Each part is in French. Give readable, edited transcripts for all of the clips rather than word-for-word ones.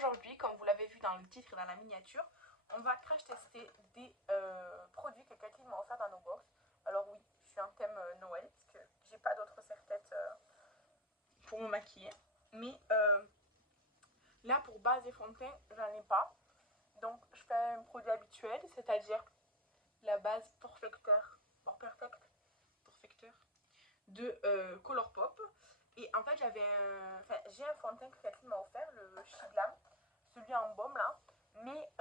Aujourd'hui, comme vous l'avez vu dans le titre et dans la miniature, on va crash tester des produits que Kathleen m'a offert dans nos box. Alors oui, je suis en thème Noël, parce que j'ai pas d'autres serre-têtes pour me maquiller. Mais là, pour base et fond de teint, j'en ai pas. Donc, je fais un produit habituel, c'est-à-dire la base Perfecteur de Colourpop. Et en fait, j'ai un fond de teint que Kathleen m'a offert, le Shiglam, celui en baume là. Mais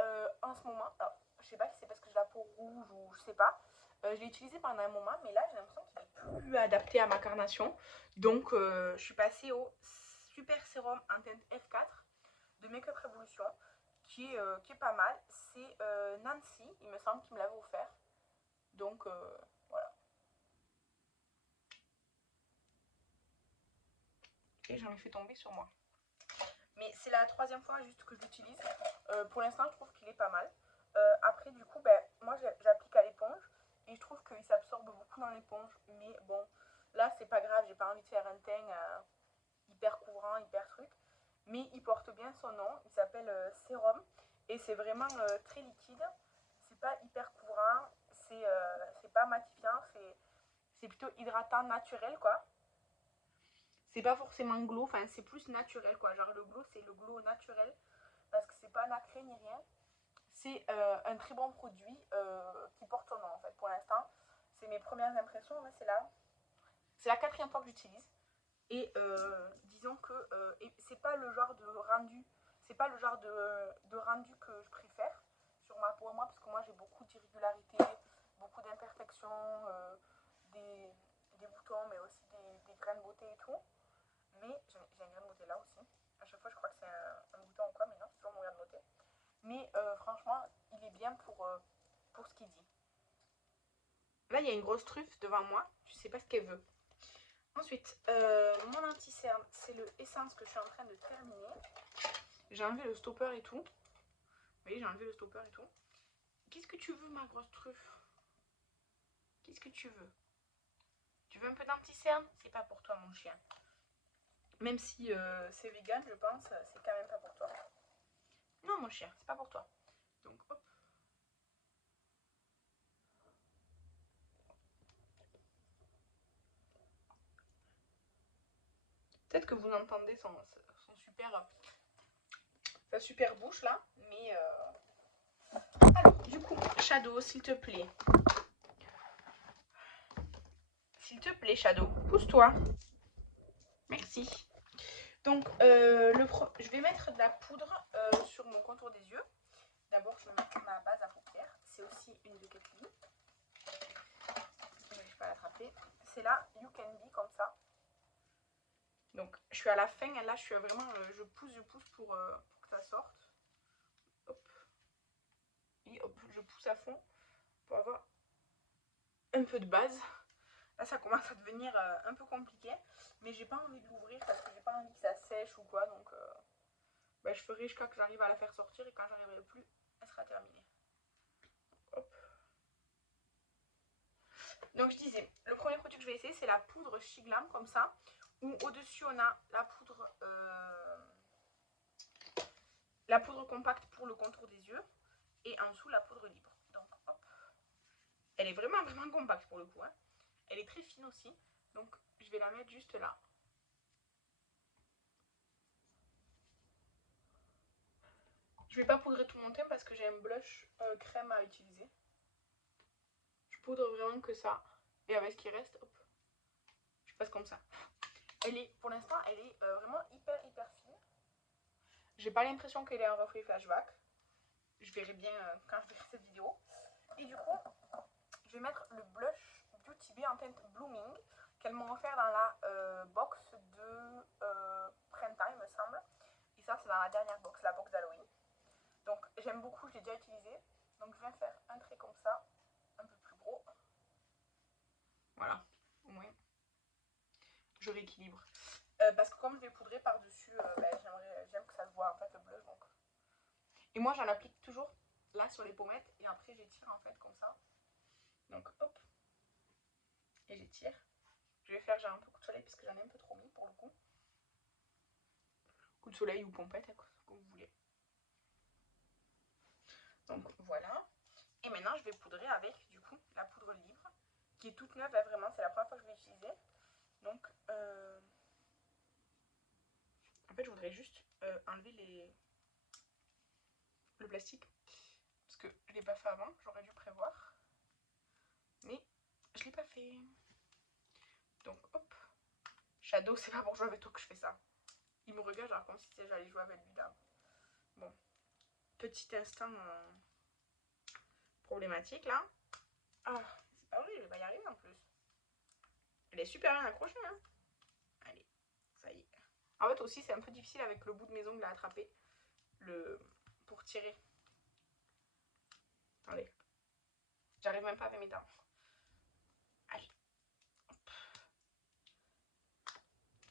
en ce moment, alors, je sais pas si c'est parce que j'ai la peau rouge ou je sais pas, je l'ai utilisé pendant un moment, mais là j'ai l'impression qu'il est plus adapté à ma carnation. Donc je suis passée au Super Sérum en teinte F4 de Make Up Revolution, qui est pas mal. C'est Nancy, il me semble, qui me l'avait offert. Donc voilà. Et j'en ai fait tomber sur moi. Mais c'est la troisième fois juste que je l'utilise. Pour l'instant, je trouve qu'il est pas mal. Après, du coup, moi j'applique à l'éponge et je trouve qu'il s'absorbe beaucoup dans l'éponge. Mais bon, là c'est pas grave, j'ai pas envie de faire un teint hyper couvrant, hyper truc. Mais il porte bien son nom, il s'appelle Sérum et c'est vraiment très liquide. C'est pas hyper couvrant, c'est pas matifiant, c'est plutôt hydratant naturel quoi. C'est pas forcément glow, enfin c'est plus naturel quoi. Genre le glow, c'est le glow naturel parce que c'est pas nacré ni rien. C'est un très bon produit qui porte son nom en fait pour l'instant. C'est mes premières impressions, c'est la quatrième fois que j'utilise. Et disons que c'est pas le genre de rendu, c'est pas le genre de rendu que je préfère sur ma peau à moi, parce que moi j'ai beaucoup d'irrégularités, beaucoup d'imperfections, des boutons, mais aussi des grains de beauté et tout. Mais j'ai un grain de beauté là aussi. À chaque fois je crois que c'est un bouton ou quoi, mais non, c'est toujours mon grain de beauté. Mais franchement, il est bien pour ce qu'il dit. Là, il y a une grosse truffe devant moi. Je sais pas ce qu'elle veut. Ensuite, mon anti-cerne, c'est le Essence que je suis en train de terminer. J'ai enlevé le stopper et tout. Vous voyez, j'ai enlevé le stopper et tout. Qu'est-ce que tu veux, ma grosse truffe? Qu'est-ce que tu veux? Tu veux un peu d'anti-cerne? C'est pas pour toi, mon chien. Même si c'est vegan, je pense, c'est quand même pas pour toi. Non, mon chien, c'est pas pour toi. Donc, hop. Peut-être que vous entendez son sa super bouche là, mais alors, du coup, Shadow, s'il te plaît. S'il te plaît, Shadow, pousse-toi. Merci. Donc, je vais mettre de la poudre sur mon contour des yeux. D'abord, je vais mettre ma base à paupières. C'est aussi une de Kathleen. Je n'arrive pas à l'attraper. C'est là, You Can Be, comme ça. Donc, je suis à la fin. Là, je suis vraiment... je pousse pour que ça sorte. Hop. Et hop, je pousse à fond pour avoir un peu de base. Là, ça commence à devenir un peu compliqué. Mais j'ai pas envie de l'ouvrir parce que j'ai pas envie que ça sèche ou quoi. Donc, je ferai jusqu'à que j'arrive à la faire sortir. Et quand j'arriverai plus, elle sera terminée. Hop. Donc, je disais, le premier produit que je vais essayer, c'est la poudre Shiglam, comme ça. Où au-dessus, on a la poudre compacte pour le contour des yeux. Et en dessous, la poudre libre. Donc, hop. Elle est vraiment, vraiment compacte pour le coup. Hein. Elle est très fine aussi. Donc, je vais la mettre juste là. Je vais pas poudrer tout mon teint parce que j'ai un blush crème à utiliser. Je poudre vraiment que ça. Et avec ce qui reste, hop, je passe comme ça. Pour l'instant, elle est vraiment hyper fine. J'ai pas l'impression qu'elle ait un reflet flashback. Je verrai bien quand je verrai cette vidéo. Et du coup, je vais mettre le blush Beauty Bay en teinte Blooming qu'elles m'ont offert dans la box de printemps, il me semble. Et ça, c'est dans la dernière box, la box d'Halloween. Donc, j'aime beaucoup, je l'ai déjà utilisé. Donc, je viens faire un trait comme ça, un peu plus gros. Voilà, au moins, je rééquilibre. Parce que comme je vais poudrer par-dessus, j'aime que ça se voit en fait le blush. Donc. Et moi, j'en applique toujours là sur les pommettes et après, j'étire en fait comme ça. Donc, hop. Et j'étire. Je vais faire genre un peu coup de soleil parce que j'en ai un peu trop mis pour le coup. Coup de soleil ou pompette, comme vous voulez. Donc voilà. Et maintenant je vais poudrer avec du coup la poudre libre qui est toute neuve, hein, vraiment c'est la première fois que je vais l'utiliser. Donc en fait je voudrais juste enlever le plastique parce que je l'ai pas fait avant, j'aurais dû prévoir. Mais je l'ai pas fait. Donc hop. Shadow, c'est pas pour jouer avec toi que je fais ça. Il me regarde genre comme si j'allais jouer avec lui là. Bon. Petit instant problématique là. Ah, c'est pas vrai, je vais pas y arriver en plus. Elle est super bien accrochée, hein. Allez, ça y est. En fait aussi c'est un peu difficile avec le bout de mes ongles à attraper. Pour tirer. Attendez. J'arrive même pas avec mes dents. Allez. Hop.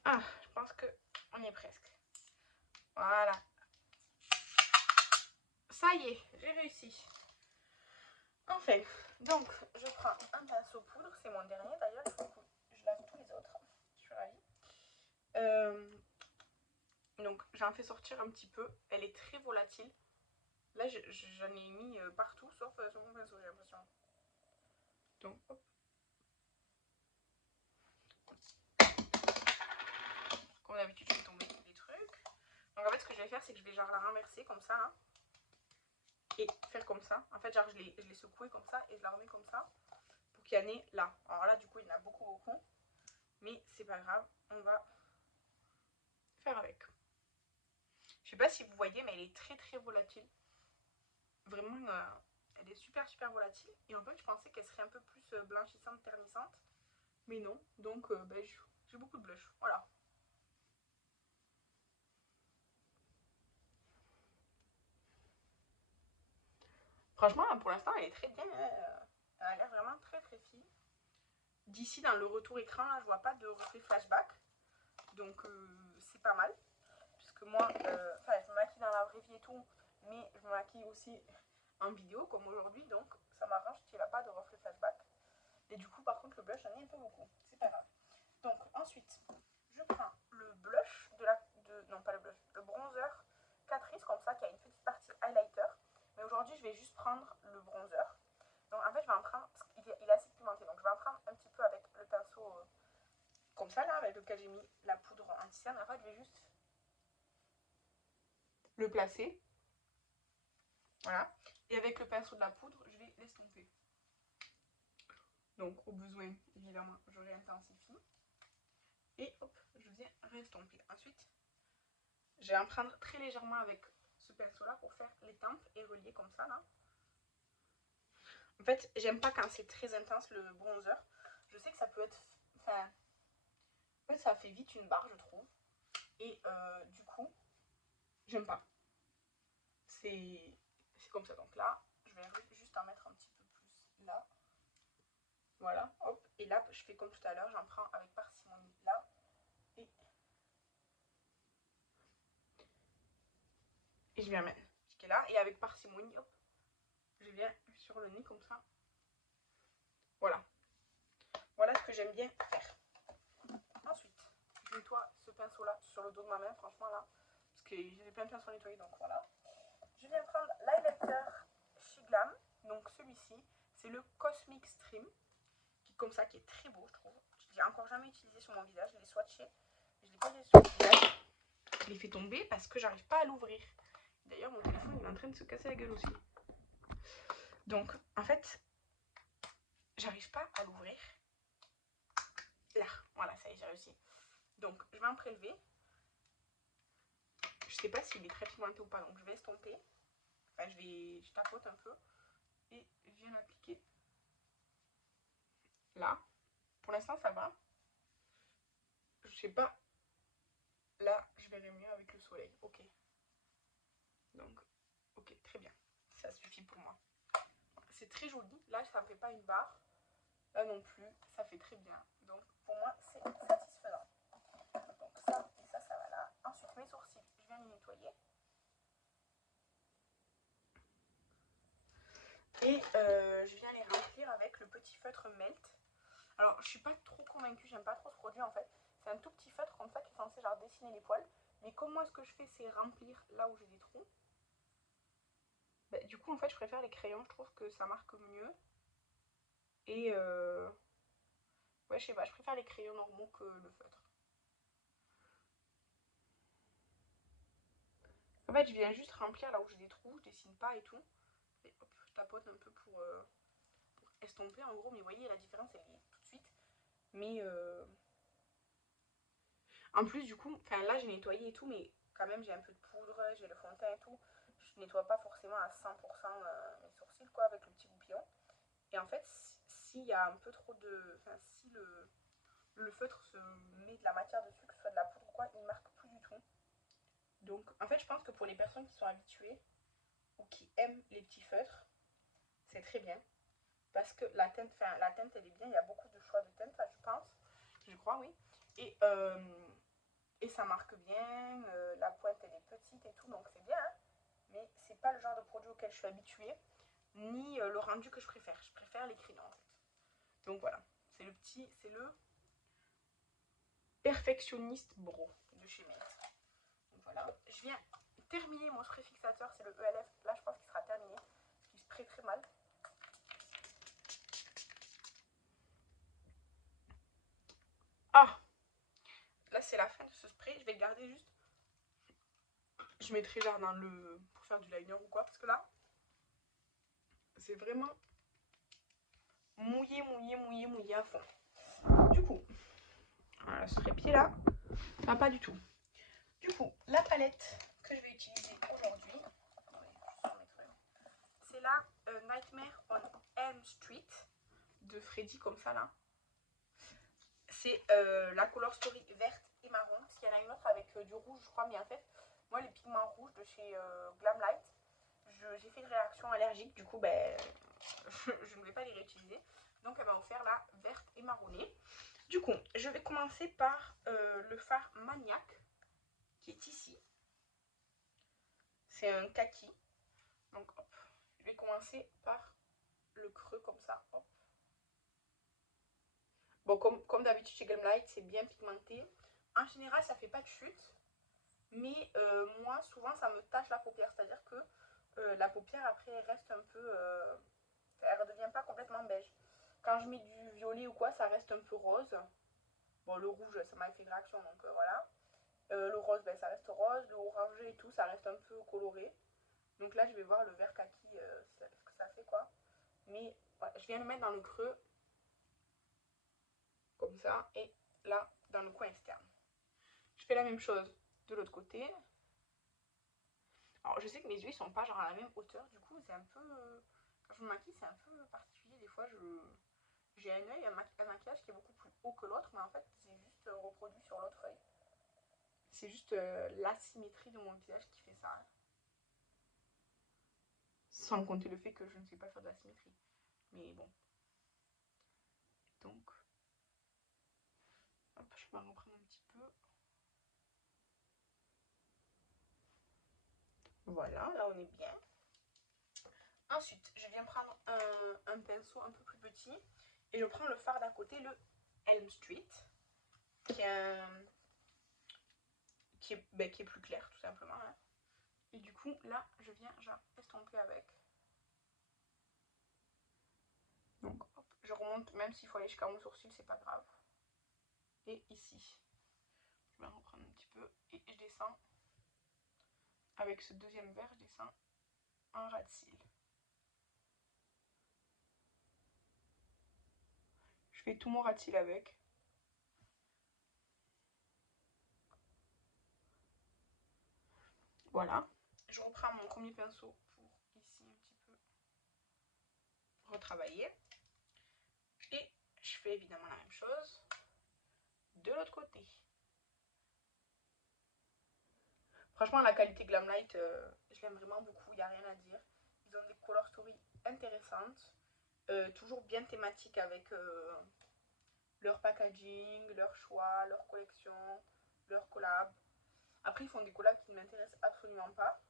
Ah, je pense que on y est presque. Voilà. Ça y est, j'ai réussi. Enfin, donc je prends un pinceau poudre, c'est mon dernier d'ailleurs, il faut que je lave tous les autres. Je suis ravie. Donc j'en fais sortir un petit peu, elle est très volatile. Là j'en ai mis partout sauf sur mon pinceau, j'ai l'impression. Donc hop. Comme d'habitude je fais tomber les trucs. Donc en fait ce que je vais faire c'est que je vais genre la renverser comme ça. Hein, et faire comme ça. En fait genre je l'ai secouée comme ça et je la remets comme ça. Pour qu'il y en ait là. Alors là du coup il y en a beaucoup. Mais c'est pas grave, on va faire avec. Je sais pas si vous voyez mais elle est très volatile. Vraiment elle est super volatile. Et en fait je pensais qu'elle serait un peu plus blanchissante, ternissante. Mais non. Donc ben, j'ai beaucoup de blush. Voilà. Franchement, pour l'instant, elle est très bien. Elle a l'air vraiment très fine. D'ici, dans le retour écran, là, je vois pas de reflet flashback. Donc, c'est pas mal. Puisque moi, je me maquille dans la vraie vie et tout. Mais je me maquille aussi en vidéo, comme aujourd'hui. Donc, ça m'arrange qu'il n'y ait pas de reflet flashback. Et du coup, par contre, le blush, j'en ai un peu beaucoup. C'est pas grave. Donc, ensuite, je prends le blush non, pas le blush. Le bronzer Catrice, comme ça, qui a une petite partie highlighter. Mais aujourd'hui, je vais juste prendre le bronzer. Donc en fait, je vais en prendre, parce qu'il est assez pigmenté, donc je vais en prendre un petit peu avec le pinceau comme ça, là, avec lequel j'ai mis la poudre anti-cerne. En fait, je vais juste le placer. Voilà. Et avec le pinceau de la poudre, je vais l'estomper. Donc, au besoin, évidemment, je réintensifie. Et hop, je viens réestomper. Ensuite, je vais en prendre très légèrement avec ce pinceau-là pour faire les tempes et relier comme ça, là. En fait, j'aime pas quand c'est très intense le bronzer. Je sais que ça peut être... Enfin, en fait, ça fait vite une barre, je trouve. Et du coup, j'aime pas. C'est comme ça. Donc là, je vais juste en mettre un petit peu plus là. Voilà, hop. Et là, je fais comme tout à l'heure, j'en prends avec parcimonie là. Et je viens mettre là. Et avec parcimonie, hop, je viens sur le nez comme ça. Voilà. Voilà ce que j'aime bien faire. Ensuite, je nettoie ce pinceau là sur le dos de ma main, franchement là. Parce que j'ai plein de pinceaux nettoyés, donc voilà. Je viens prendre l'highlighter chez Glam. Donc celui-ci, c'est le Cosmic Stream. Qui comme ça, qui est très beau, je trouve. Je l'ai encore jamais utilisé sur mon visage. Je l'ai swatché. Je l'ai pas utilisé sur mon visage. Je l'ai fait tomber parce que j'arrive pas à l'ouvrir. D'ailleurs, mon téléphone il est en train de se casser la gueule aussi. Donc, en fait, j'arrive pas à l'ouvrir. Là, voilà, ça y est, j'ai réussi. Donc, je vais en prélever. Je sais pas s'il est très pigmenté ou pas, donc je vais estomper. Enfin, je tapote un peu. Et je viens l'appliquer là. Pour l'instant, ça va. Je sais pas. Là, je verrai mieux avec le soleil. Ok. Donc, ok, très bien. Ça suffit pour moi. C'est très joli. Là, ça ne fait pas une barre. Là non plus, ça fait très bien. Donc, pour moi, c'est satisfaisant. Donc, ça et ça va là. Ensuite, mes sourcils, je viens les nettoyer. Et je viens les remplir avec le petit feutre Melt. Alors, je suis pas trop convaincue, j'aime pas trop ce produit en fait. C'est un tout petit feutre comme ça qui est censé genre dessiner les poils. Mais comment est-ce que je fais, c'est remplir là où j'ai des trous. Bah, du coup, en fait, je préfère les crayons. Je trouve que ça marque mieux. Et ouais, je sais pas, je préfère les crayons normaux que le feutre. En fait, je viens juste remplir là où j'ai des trous, je dessine pas et tout. Et hop, je tapote un peu pour estomper en gros. Mais vous voyez, la différence, elle est tout de suite. Mais en plus, du coup, enfin là, j'ai nettoyé et tout, mais quand même, j'ai un peu de poudre, j'ai le fond de teint et tout. Je nettoie pas forcément à 100% mes sourcils, quoi, avec le petit goupillon. Et en fait, s'il y a un peu trop de... Enfin, si le feutre se met de la matière dessus, que ce soit de la poudre ou quoi, il ne marque plus du tout. Donc, en fait, je pense que pour les personnes qui sont habituées ou qui aiment les petits feutres, c'est très bien. Parce que la teinte, elle est bien. Il y a beaucoup de choix de teinte, là, je pense. Je crois, oui. Et, euh, et ça marque bien. La pointe, elle est petite et tout, donc c'est bien. Hein, mais c'est pas le genre de produit auquel je suis habituée, ni le rendu que je préfère. Je préfère les crayons, en fait. Donc voilà. C'est le perfectionniste bro de chez Mate. Donc voilà. Je viens terminer mon spray fixateur, c'est le ELF. Là, je pense qu'il sera terminé. Parce qu'il spray très mal. Ah, là, c'est la fin de ce spray. Je vais le garder juste. Je mettrai genre dans le... pour faire du liner ou quoi. Parce que là, c'est vraiment mouillé, mouillé, mouillé, mouillé à fond. Du coup, voilà, ce trépied là, ça va pas du tout. Du coup, la palette que je vais utiliser aujourd'hui, c'est la Nightmare on Elm Street de Freddy, comme ça là. C'est la Color Story verte et marron, parce qu'il y en a une autre avec du rouge, je crois, mais en fait, moi, les pigments rouges de chez Glamlight, j'ai fait une réaction allergique, du coup, ben, je ne vais pas les réutiliser. Donc, elle m'a offert la verte et marronnée. Du coup, je vais commencer par le fard Maniac, qui est ici. C'est un kaki. Donc, hop, je vais commencer par le creux, comme ça, hop. Bon, comme d'habitude chez Glamlight, c'est bien pigmenté. En général, ça fait pas de chute. Mais moi, souvent, ça me tache la paupière. C'est-à-dire que la paupière, après, elle reste un peu... elle ne redevient pas complètement beige. Quand je mets du violet ou quoi, ça reste un peu rose. Bon, le rouge, ça m'a fait une réaction, donc voilà. Le rose, ben, ça reste rose. Le orangé et tout, ça reste un peu coloré. Donc là, je vais voir le vert kaki, ce que ça fait, quoi. Mais ouais, je viens le mettre dans le creux, comme ça. Et là, dans le coin externe. Je fais la même chose de l'autre côté. Alors, je sais que mes yeux, ils sont pas genre à la même hauteur. Du coup, c'est un peu... quand je me maquille, c'est un peu particulier. Des fois, j'ai un œil, un maquillage qui est beaucoup plus haut que l'autre. Mais en fait, c'est juste reproduit sur l'autre œil. C'est juste l'asymétrie de mon visage qui fait ça. Sans compter le fait que je ne sais pas faire de la symétrie. Mais bon. Donc, hop, je vais en reprendre un petit peu. Voilà, là, on est bien. Ensuite, je viens prendre un pinceau un peu plus petit. Et je prends le fard d'à côté, le Elm Street. Qui est, qui est plus clair, tout simplement. Hein. Et du coup, là, je viens genre estomper avec. Donc, hop, je remonte, même s'il faut aller jusqu'à mon sourcil, c'est pas grave. Et ici, je vais en reprendre un petit peu et je descends. Avec ce deuxième verre, je descends un ras de cils. Je fais tout mon ras de cils avec. Voilà. Je reprends mon premier pinceau pour ici un petit peu retravailler. Et je fais évidemment la même chose de l'autre côté. Franchement, la qualité Glamlight, je l'aime vraiment beaucoup, il n'y a rien à dire. Ils ont des color stories intéressantes, toujours bien thématiques avec leur packaging, leur choix, leur collection, leur collab. Après, ils font des collabs qui ne m'intéressent absolument pas.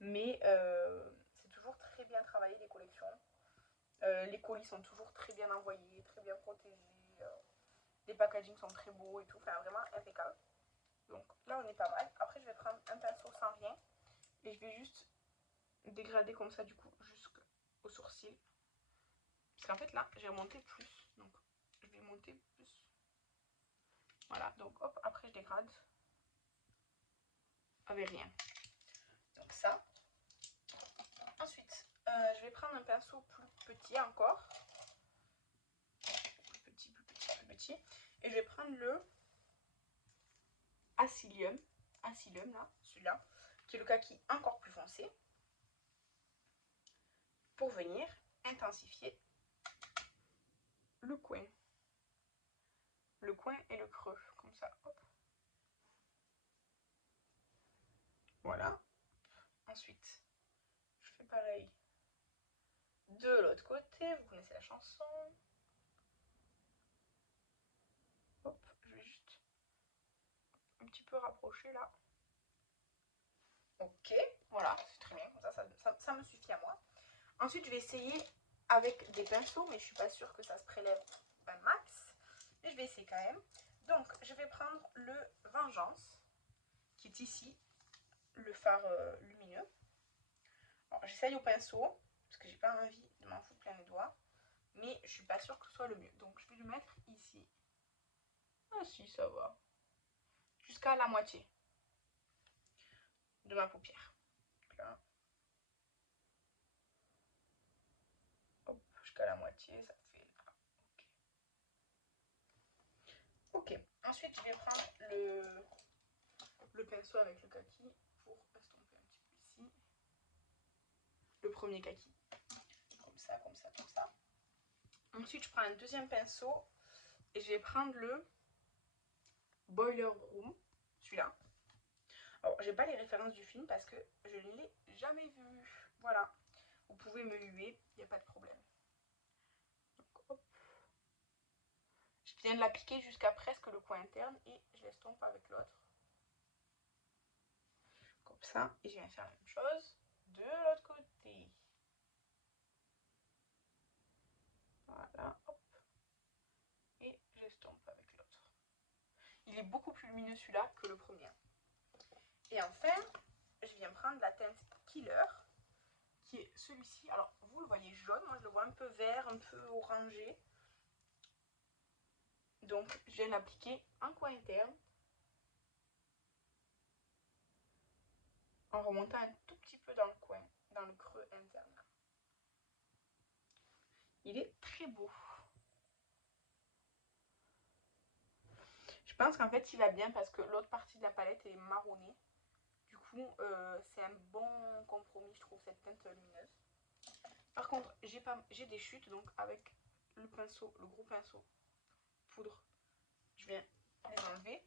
Mais c'est toujours très bien travaillé, les collections. Les colis sont toujours très bien envoyés, très bien protégés. Les packagings sont très beaux et tout. Enfin, vraiment impeccable. Donc là, on est pas mal. Après, je vais prendre un pinceau sans rien. Et je vais juste dégrader comme ça du coup jusqu'au sourcil. Parce qu'en fait là j'ai remonté plus. Donc je vais monter plus. Voilà, donc hop, après je dégrade. Avec rien. Donc ça. Ensuite, je vais prendre un pinceau plus petit encore. Plus petit, plus petit, plus petit. Et je vais prendre le Asylum là, celui-là, qui est le kaki encore plus foncé, pour venir intensifier le coin et le creux, comme ça, hop. Voilà. Ensuite, je fais pareil de l'autre côté, vous connaissez la chanson. Hop, je vais juste un petit peu rapprocher là. Ok, voilà, c'est très bien, comme ça me suffit à moi. Ensuite, je vais essayer avec des pinceaux, mais je suis pas sûre que ça se prélève un max. Mais je vais essayer quand même. Donc, je vais prendre le Vengeance, qui est ici, le fard lumineux. Alors, j'essaye au pinceau, parce que j'ai pas envie de m'en foutre plein les doigts. Mais je suis pas sûre que ce soit le mieux. Donc, je vais le mettre ici. Ah si, ça va. Jusqu'à la moitié de ma paupière. Là. Hop, jusqu'à la moitié, ça fait là. Ok. Ensuite, je vais prendre le pinceau avec le kaki pour estomper un petit peu ici. Le premier kaki. Comme ça, comme ça, comme ça. Ensuite, je prends un deuxième pinceau et je vais prendre le Boiler Room, celui-là. Alors, j'ai pas les références du film parce que je ne l'ai jamais vu. Voilà. Vous pouvez me huer, il n'y a pas de problème. Donc, hop. Je viens de l'appliquer jusqu'à presque le coin interne et je l'estompe avec l'autre. Comme ça. Et je viens faire la même chose de l'autre côté. Voilà, hop. Et j'estompe avec l'autre. Il est beaucoup plus lumineux celui-là que le premier. Et enfin, je viens prendre la teinte Killer, qui est celui-ci. Alors, vous le voyez jaune, moi je le vois un peu vert, un peu orangé. Donc, je viens l'appliquer en coin interne, en remontant un tout petit peu dans le coin, dans le creux interne. Il est très beau. Je pense qu'en fait, il va bien parce que l'autre partie de la palette est marronnée. Du coup, c'est un bon compromis, je trouve, cette teinte lumineuse. Par contre, j'ai des chutes, donc avec le pinceau, le gros pinceau poudre, je viens les enlever.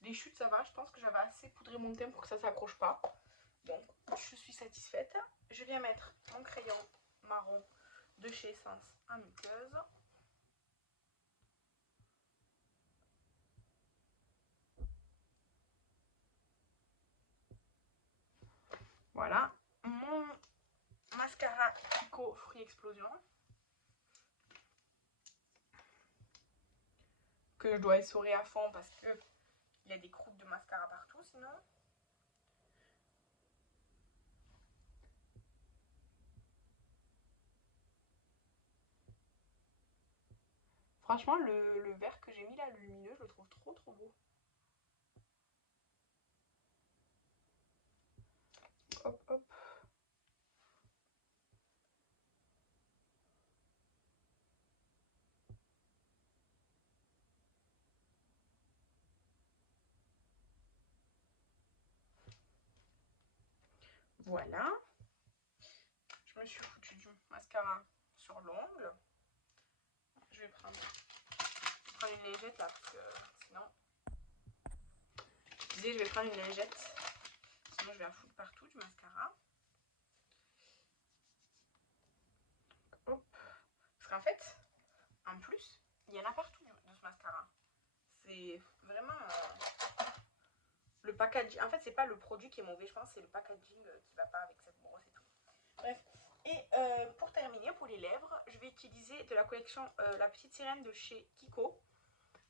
Les chutes, ça va, je pense que j'avais assez poudré mon teint pour que ça ne s'accroche pas. Donc, je suis satisfaite. Je viens mettre mon crayon marron de chez Essence en muqueuse. Voilà. Mon mascara Kiko Fruit Explosion. Que je dois essorer à fond parce que il y a des croûtes de mascara partout sinon. Franchement, le vert que j'ai mis là, le lumineux, je le trouve trop trop beau. Hop, hop. Voilà. Je me suis foutu du mascara sur l'ongle. Je vais prendre une lingette là parce que sinon... Je disais, je vais prendre une lingette. Sinon, je vais en foutre partout du mascara. Hop. Parce qu'en fait, en plus, il y en a partout de ce mascara. C'est vraiment... le packaging... En fait, c'est pas le produit qui est mauvais, je pense, c'est le packaging qui va pas avec cette brosse et tout. Bref. Et pour terminer, pour les lèvres, je vais utiliser de la collection La Petite Sirène de chez Kiko.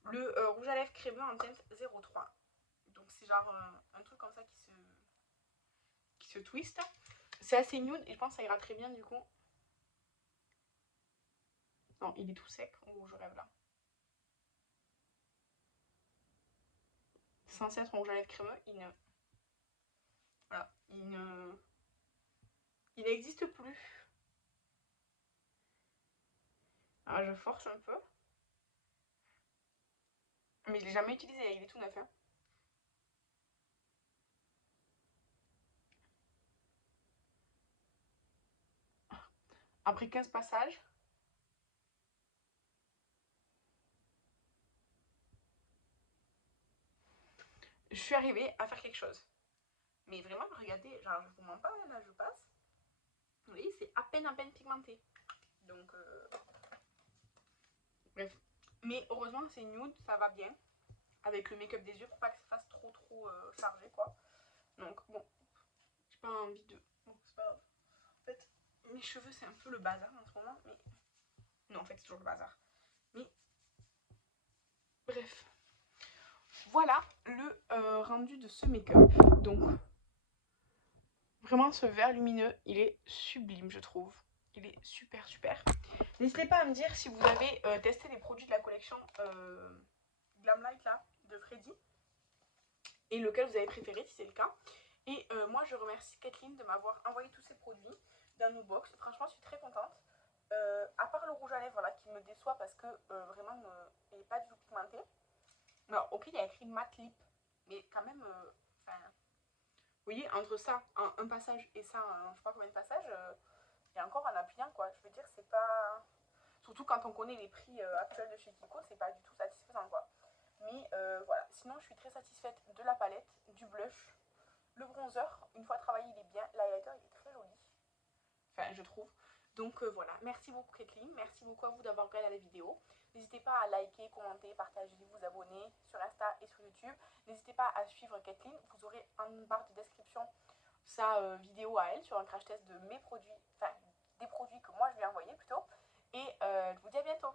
Le rouge à lèvres crémeux en teinte 03. Donc c'est genre un truc comme ça qui se twist. C'est assez nude et je pense que ça ira très bien du coup. Non, il est tout sec. Oh, je rêve là. C'est censé être un rouge à lèvres crémeux. Voilà. Il n'existe plus. Alors je force un peu. Mais je l'ai jamais utilisé, il est tout neuf. Hein. Après 15 passages, je suis arrivée à faire quelque chose. Mais vraiment, regardez, genre, je vous mens pas, là, je passe. Vous voyez, c'est à peine pigmenté. Donc, bref. Mais heureusement, c'est nude, ça va bien. Avec le make-up des yeux pour pas que ça fasse trop chargé, quoi. Donc, bon, j'ai pas envie de... Bon, c'est pas grave. En fait, mes cheveux, c'est un peu le bazar en ce moment, mais... Non, en fait, c'est toujours le bazar. Mais, bref. Voilà le rendu de ce make-up. Donc, vraiment, ce vert lumineux, il est sublime, je trouve. Il est super, super. N'hésitez pas à me dire si vous avez testé les produits de la collection Glamlight, là, de Freddy. Et lequel vous avez préféré, si c'est le cas. Et moi, je remercie Kathleen de m'avoir envoyé tous ces produits dans nos box. Franchement, je suis très contente. À part le rouge à lèvres, là, qui me déçoit parce que vraiment, il n'est pas du tout pigmenté. Alors, ok, il y a écrit matte lip. Mais quand même, vous voyez, entre ça, un passage, et ça, je sais pas combien de passages, il y a encore un appliant, quoi. Je veux dire, c'est pas... Surtout quand on connaît les prix actuels de chez Kiko, c'est pas du tout satisfaisant, quoi. Mais voilà, sinon je suis très satisfaite de la palette, du blush, le bronzer. Une fois travaillé, il est bien. L'highlighter, il est très joli. Enfin, je trouve. Donc voilà, merci beaucoup Kathleen, merci beaucoup à vous d'avoir regardé la vidéo. N'hésitez pas à liker, commenter, partager, vous abonner sur Insta et sur YouTube. N'hésitez pas à suivre Kathleen, vous aurez en barre de description sa vidéo à elle sur un crash test de mes produits, enfin des produits que moi je lui ai envoyés plutôt. Et je vous dis à bientôt.